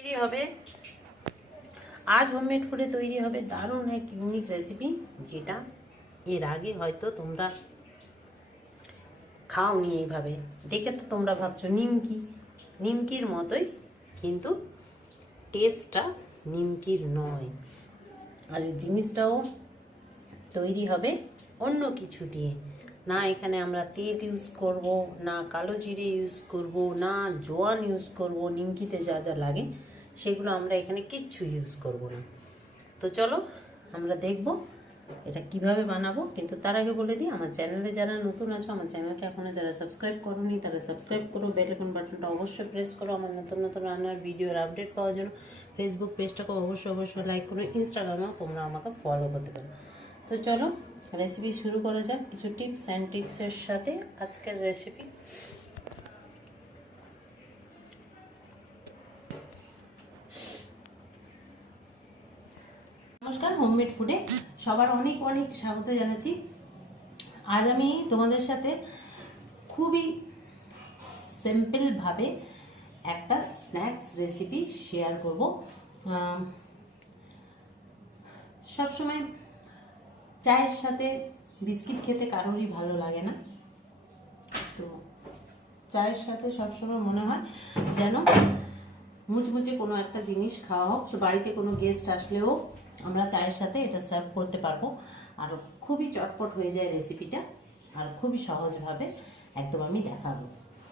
তৈরি হবে আজ হোমমেড ফুডে তৈরি হবে দারুণ এক ইউনিক রেসিপি, যেটা এর আগে হয়তো তোমরা খাওনি। এইভাবে দেখে তো তোমরা ভাবছো নিমকির মতোই, কিন্তু টেস্টটা নিমকির নয়। আর এই জিনিসটাও তৈরি হবে অন্য কিছু দিয়ে। না এখানে আমরা তেল ইউজ করব, না কালো জিরে ইউজ করব, না জোয়ান ইউজ করব। নিমকিতে যা যা লাগে সেগুলো আমরা এখানে কিচ্ছু ইউজ করব না। তো চলো আমরা দেখব এটা কিভাবে বানাবো। কিন্তু তার আগে বলে দিই, আমার চ্যানেলে যারা নতুন আছো, আমার চ্যানেলকে এখনও যারা সাবস্ক্রাইব করোনি তারা সাবস্ক্রাইব করো, বেল আইকন বাটনটা অবশ্যই প্রেস করো আমার নতুন নতুন রান্নার ভিডিওর আপডেট পাওয়ার জন্য। ফেসবুক পেজটাকে অবশ্যই লাইক করো, ইনস্টাগ্রামেও তোমরা আমাকে ফলো করতে পারো। তো চলো রেসিপি শুরু করা যাক কিছু টিপস অ্যান্ড ট্রিক্সের সাথে। আজকের রেসিপি নমস্কার, হোমমেড ফুডে সবার অনেক অনেক স্বাগত জানাচ্ছি। আজ আমি তোমাদের সাথে খুবই সিম্পলভাবে একটা স্ন্যাক্স রেসিপি শেয়ার করব। সবসময় চায়ের সাথে বিস্কিট খেতে কারোরই ভালো লাগে না, তো চায়ের সাথে সবসময় মনে হয় যেন মুচমুচে কোনো একটা জিনিস খাওয়া হোক। বাড়িতে কোনো গেস্ট আসলেও আমরা চায়ের সাথে এটা সার্ভ করতে পারবো। আর খুবই চটপট হয়ে যায় রেসিপিটা, আর খুবই সহজভাবে একদম আমি দেখাবো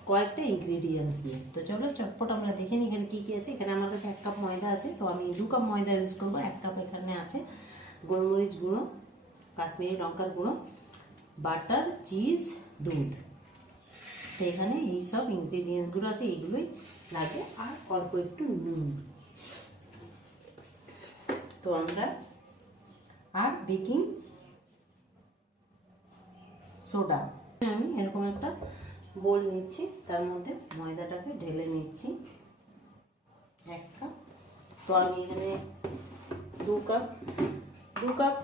কয়েকটা ইনগ্রিডিয়েন্টস দিয়ে। তো চলো চটপট আমরা দেখে নিই এখানে কী কী আছে। এখানে আমার কাছে 1 কাপ ময়দা আছে, তো আমি 2 কাপ ময়দা ইউজ করবো। 1 কাপ এখানে আছে গোলমরিচ গুঁড়ো, কাশ্মীরি লঙ্কার গুঁড়ো, বাটার, চিজ, দুধ। তো এখানে এই সব ইনগ্রিডিয়েন্টসগুলো আছে, এইগুলোই লাগে, আর অল্প একটু নুন। তো আমরা আর বেকিং সোডা। আমি এরকম একটা বোল নিচ্ছি, তার মধ্যে ময়দাটাকে ঢেলে নিচ্ছি 1 কাপ। তো আমি এখানে 2 কাপ,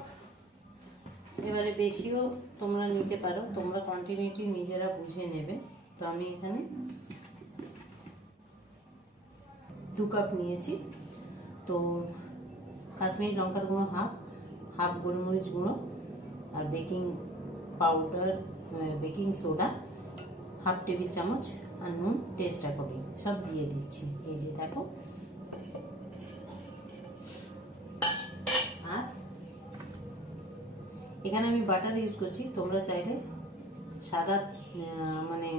এবারে বেশিও তোমরা নিতে পারো, তোমরা কোয়ান্টিটি নিজেরা বুঝে নেবে। তো আমি এখানে 2 কাপ নিয়েছি। তো কাশ্মীরি লঙ্কার গুঁড়ো হাফ গোলমরিচ গুঁড়ো, আর baking powder, baking soda 1/2 table চামচ, আর নুন টেস্ট অ্যাকর্ডিং সব দিয়ে দিচ্ছি। এই যে দেখো, আর এখানে আমি বাটার ইউজ করছি, তোমরা চাইলে সাদা মানে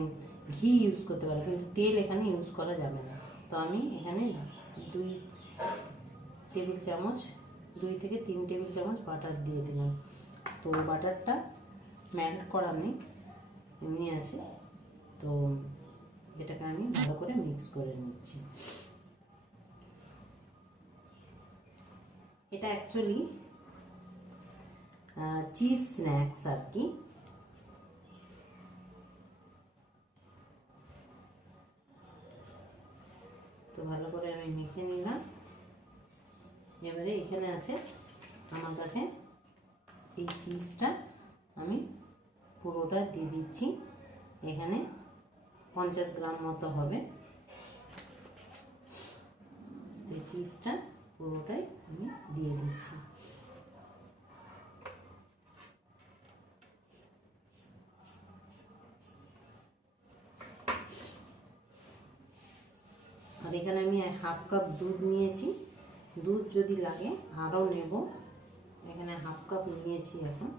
ঘি ইউজ করতে পারো, কিন্তু তেল এখানে ইউজ করা যাবে না। তো আমি এখানে 2 থেকে 3 টেবিল চামচ বাটার দিয়ে দিলাম। তো বাটারটা মেল্ট করা নেই, এমনি আছে। তো এটাকে আমি ভালো করে মিক্স করে নিচ্ছি। এটা অ্যাকচুয়ালি চিজ স্ন্যাক্স আর কি। তো ভালো করে আমি মেখে নিলাম। এবারে এখানে আছে আমার কাছে এই চিজটা, আমি পুরোটা দিয়ে দিচ্ছি। এখানে 50 গ্রাম মতো হবে। এই চিজটা পুরোটাই আমি দিয়ে দিচ্ছি। আর এখানে আমি 1/2 কাপ দুধ নিয়েছি, দুধ যদি লাগে আরও নেব। এখানে 1/2 কাপ নিয়েছি এখন।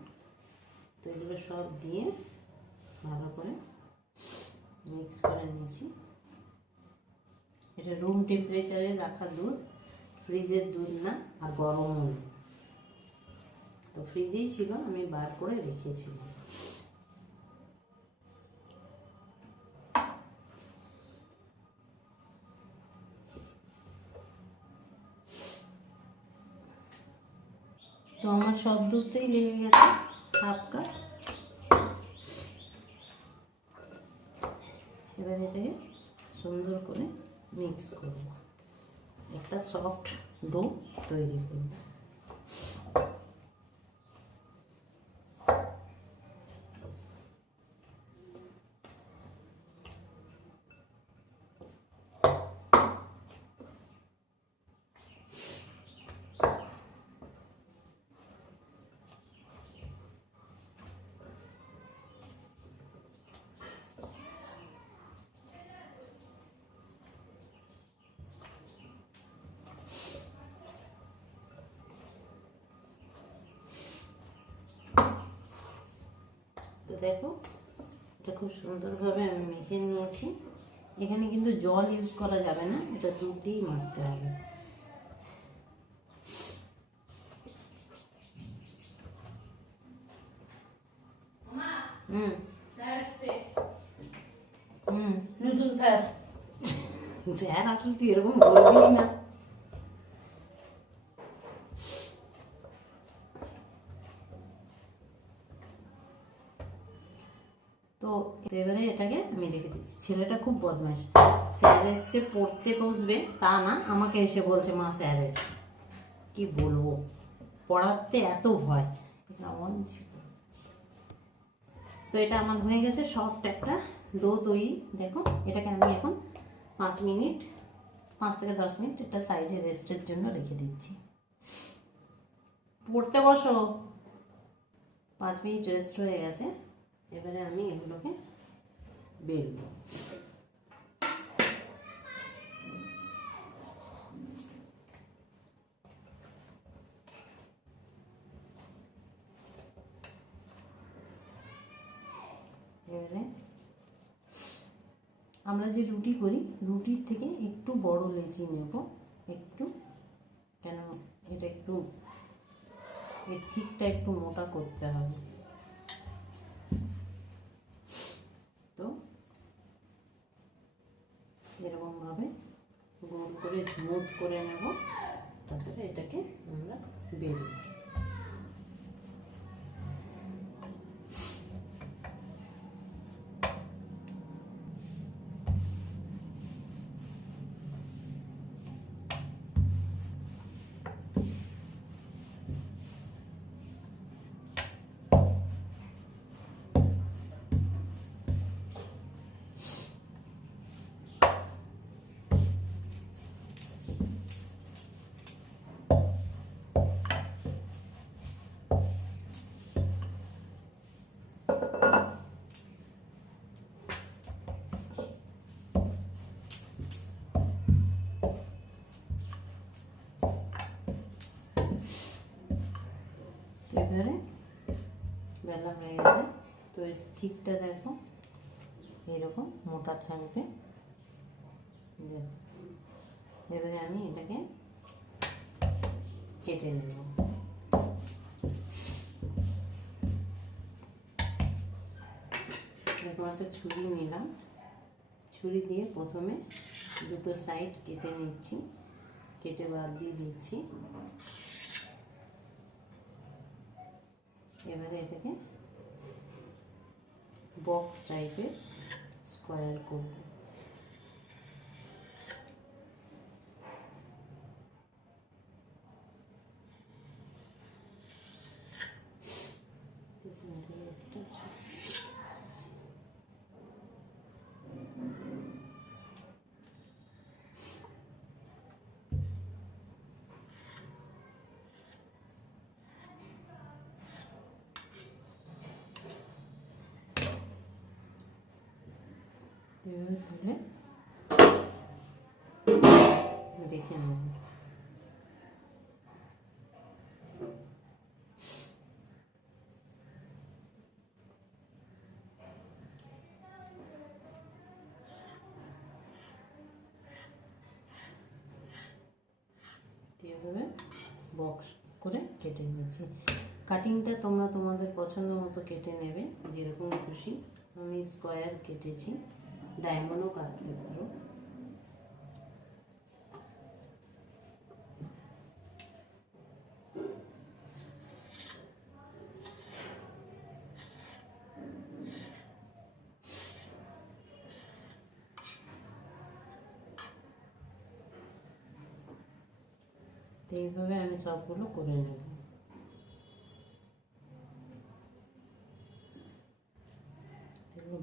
তো এগুলো সব দিয়ে ভালো করে মিক্স করে নিয়েছি। এটা রুম টেম্পারেচারে রাখা দুধ, ফ্রিজের দুধ না, আর গরমও না। তো ফ্রিজেই ছিল, আমি বার করে রেখেছিলাম। তো আমার সব দুধটাই লেগে গেছে 1/2 কাপ। এবার এটাকে সুন্দর করে মিক্স করব, একটা সফট ডো তৈরি করব। দেখো এটা খুব সুন্দরভাবে আমি মেখে নিয়েছি। এখানে কিন্তু জল ইউজ করা যাবে না, এটা দুধ দিয়েই মাখতে হবে। নতুন স্যার স্যার আসলে তুই এরকম বলবি না। তো এবারে এটাকে আমি রেখে দিচ্ছি। ছেলেটা খুব বদমাশ, স্যার এসছে পড়তে বসবে তা না, আমাকে এসে বলছে মা স্যার এসছে। কি বলবো, পড়াতে এত ভয়। তো এটা আমার হয়ে গেছে সফট একটা ডো তৈরি। দেখো এটাকে আমি এখন 5 মিনিট 5 থেকে 10 মিনিট এটা সাইডে রেস্টের জন্য রেখে দিচ্ছি। পড়তে বসো। 5 মিনিট রেস্ট হয়ে গেছে, এবারে আমি এগুলোকে বেলবো। এবারে আমরা যে রুটি করি, রুটির থেকে একটু বড় লেচি নেব, একটু, কেন এটা একটু এর ঠিকটা একটু মোটা করতে হবে। তো এরকমভাবে গোল করে স্মুথ করে নেব, তারপরে এটাকে আমরা বেলব। এবারে বেলা হয়ে গেছে, তো এর ঠিকটা দেখো এরকম মোটা থাকবে। এবারে আমি এটাকে কেটে নেব। দেখো একটা ছুরি নিলাম, ছুরি দিয়ে প্রথমে দুটো সাইড কেটে নিচ্ছি, কেটে বাদ দিয়ে দিচ্ছি। এবারে এটাকে বক্স টাইপের স্কোয়ার করব। এভাবে তুলে রেখে নেব। এভাবে বক্স করে কেটে নিয়েছি। কাটিংটা তোমরা তোমাদের পছন্দ মতো কেটে নেবে, যেরকম খুশি। আমি স্কোয়ার কেটেছি, ডায়মন্ডও কাটতে পারো। তো এইভাবে আমি সবগুলো করে নেব।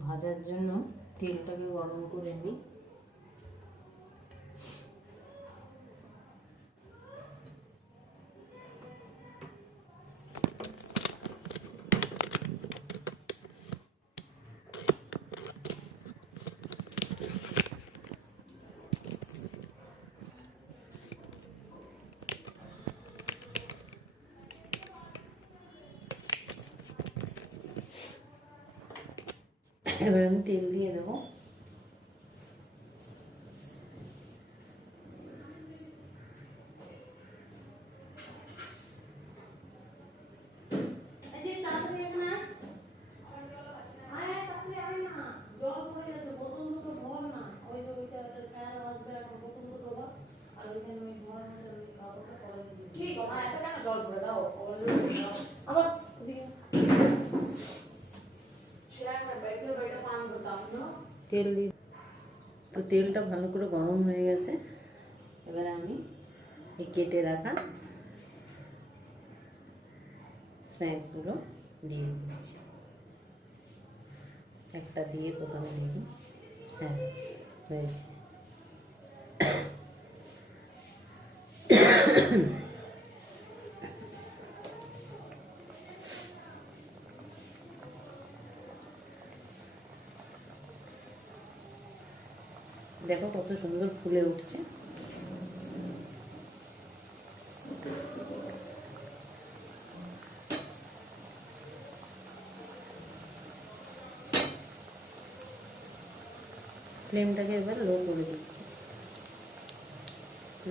ভাজার জন্য তেলটাকে গরম করে নিই। এবার আমি তেল দিয়ে দেবো। ঠিক মা এত কেন জল ভরে দাও আবার ওদিকে শেয়ার বাইরে বাইরে পানি করতাম না তেল দিয়ে তো তেলটা ভালো করে গরম হয়ে গেছে। এবারে আমি এই কেটে রাখা স্ন্যাক্সগুলো দিয়ে দিচ্ছি। একটা দিয়ে প্রথমে দেখি, হ্যাঁ হয়েছে। দেখো কত সুন্দর ফুলে উঠছে। ফ্লেমটাকে এবার লো করে দিচ্ছি,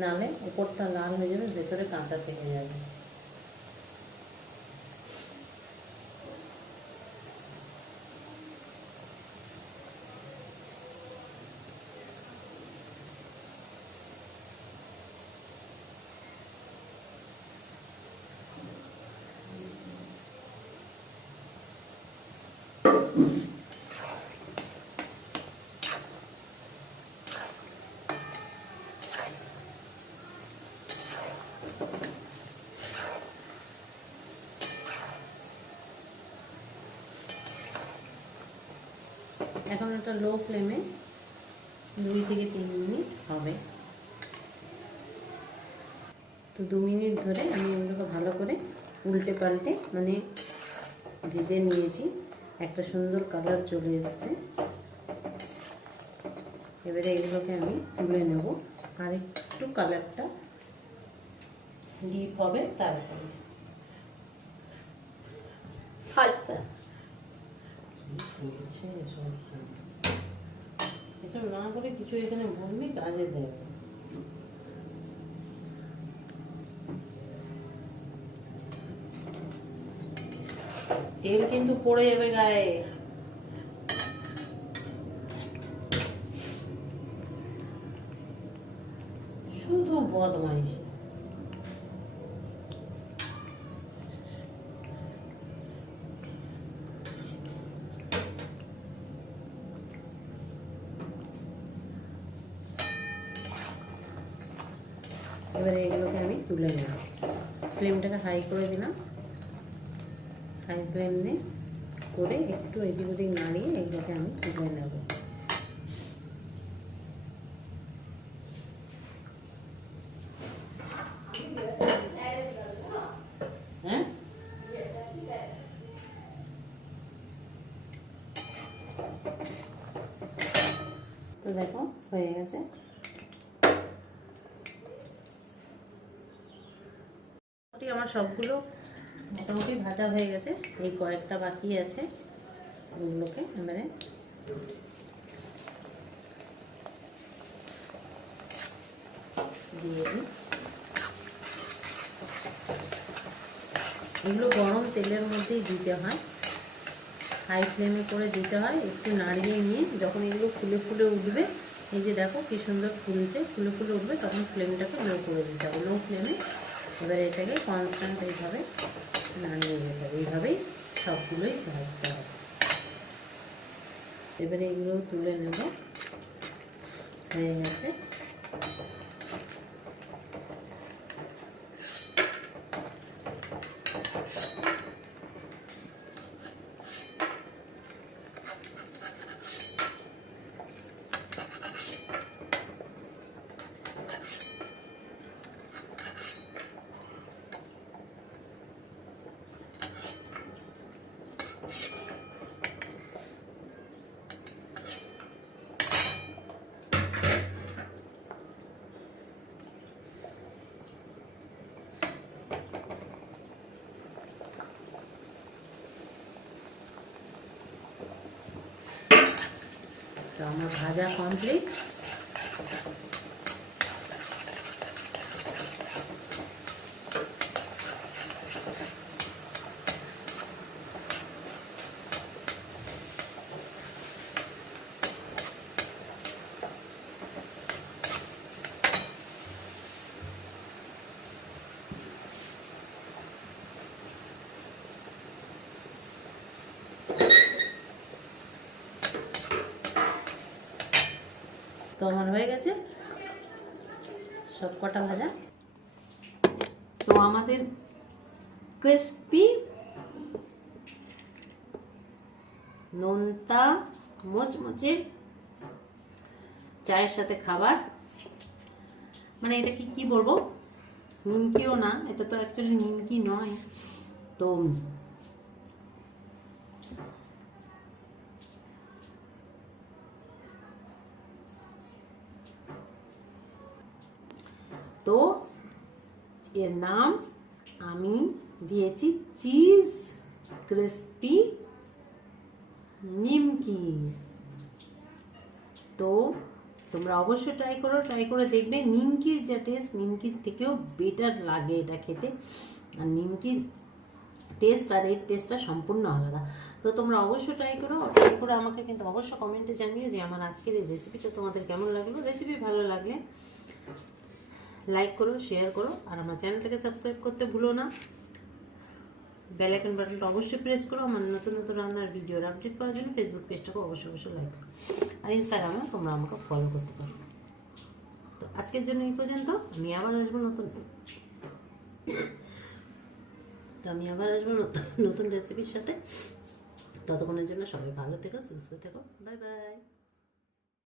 নাহলে উপরটা লাল হয়ে যাবে, ভেতরে কাঁচা থেকে যাবে। এখন এটা লো ফ্লেমে 2 থেকে 3 মিনিট হবে। তো 2 মিনিট ধরে আমি এগুলোকে ভালো করে উল্টে পাল্টে মানে ভেজে নিয়েছি। একটা সুন্দর কালার চলে এসেছে। এবারে এগুলোকে আমি তুলে নেব, আর একটু কালারটা ডিপ হবে তারপরে। আচ্ছা এসব না করে কিছু এখানে বলবি, কাজে দেবে। তেল কিন্তু পড়ে যাবে গায়ে। শুধু বদমাইশ। এবারে এগুলোকে আমি তুলে নেব। ফ্লেমটাকে হাই করে দিলাম। হাই ফ্লেম দিয়ে করে একটু এদিক ওদিক নাড়িয়ে এগুলোকে আমি তুলে নেব। হ্যাঁ তো দেখো হয়ে গেছে। আমার সবগুলো মোটামুটি ভাজা হয়ে গেছে, এই কয়েকটা বাকি আছে। ওগুলোকে এবারে দিয়ে দিই। এগুলো গরম তেলের মধ্যেই দিতে হয়, হাই ফ্লেমে করে দিতে হয়। একটু নাড়িয়ে নিয়ে যখন এগুলো ফুলে ফুলে উঠবে, এই যে দেখো কি সুন্দর ফুলছে, ফুলে ফুলে উঠবে, তখন ফ্লেমটাকে লো করে দিতে হবে। লো ফ্লেমে এবার এটাকে কনস্ট্যান্ট এইভাবে নাড়িয়ে যেতে হবে। এইভাবেই সবগুলোই ভাজতে হবে। এবারে এগুলো তুলে নেব, হয়ে গেছে। আমার ভাজা কমপ্লিট। তো আমার হয়ে গেছে সব কটা ভাজা। তো আমাদের ক্রিস্পি নোনতা মোচমোচে চায়ের সাথে খাবার, মানে এটাকে কি বলবো, নিমকিও না, এটা তো অ্যাকচুয়ালি নিমকি নয়। তো তো এর নাম আমি দিয়েছি চিজ ক্রিস্পি নিমকি। তো তোমরা অবশ্যই ট্রাই করে দেখবে। নিমকির যে টেস্ট, নিমকির থেকেও বেটার লাগে এটা খেতে। আর নিমকির টেস্ট আর এর টেস্টটা সম্পূর্ণ আলাদা। তো তোমরা অবশ্যই ট্রাই করে আমাকে কিন্তু অবশ্যই কমেন্টে জানিও যে আমার আজকের এই রেসিপিটা তোমাদের কেমন লাগলো। রেসিপি ভালো লাগলে লাইক করো, শেয়ার করো, আর আমার চ্যানেলটাকে সাবস্ক্রাইব করতে ভুলো না। বেল আইকন বাটনটা অবশ্যই প্রেস করো আমার নতুন নতুন রান্নার ভিডিওর আপডেট পাওয়ার জন্য। ফেসবুক পেজটাকে অবশ্যই লাইক করো, আর ইনস্টাগ্রামে তোমরা আমাকে ফলো করতে পারো। তো আজকের জন্য এই পর্যন্ত। আমি আবার আসবো নতুন রেসিপির সাথে। ততক্ষণের জন্য সবাই ভালো থেকো, সুস্থ থেকো। Bye bye.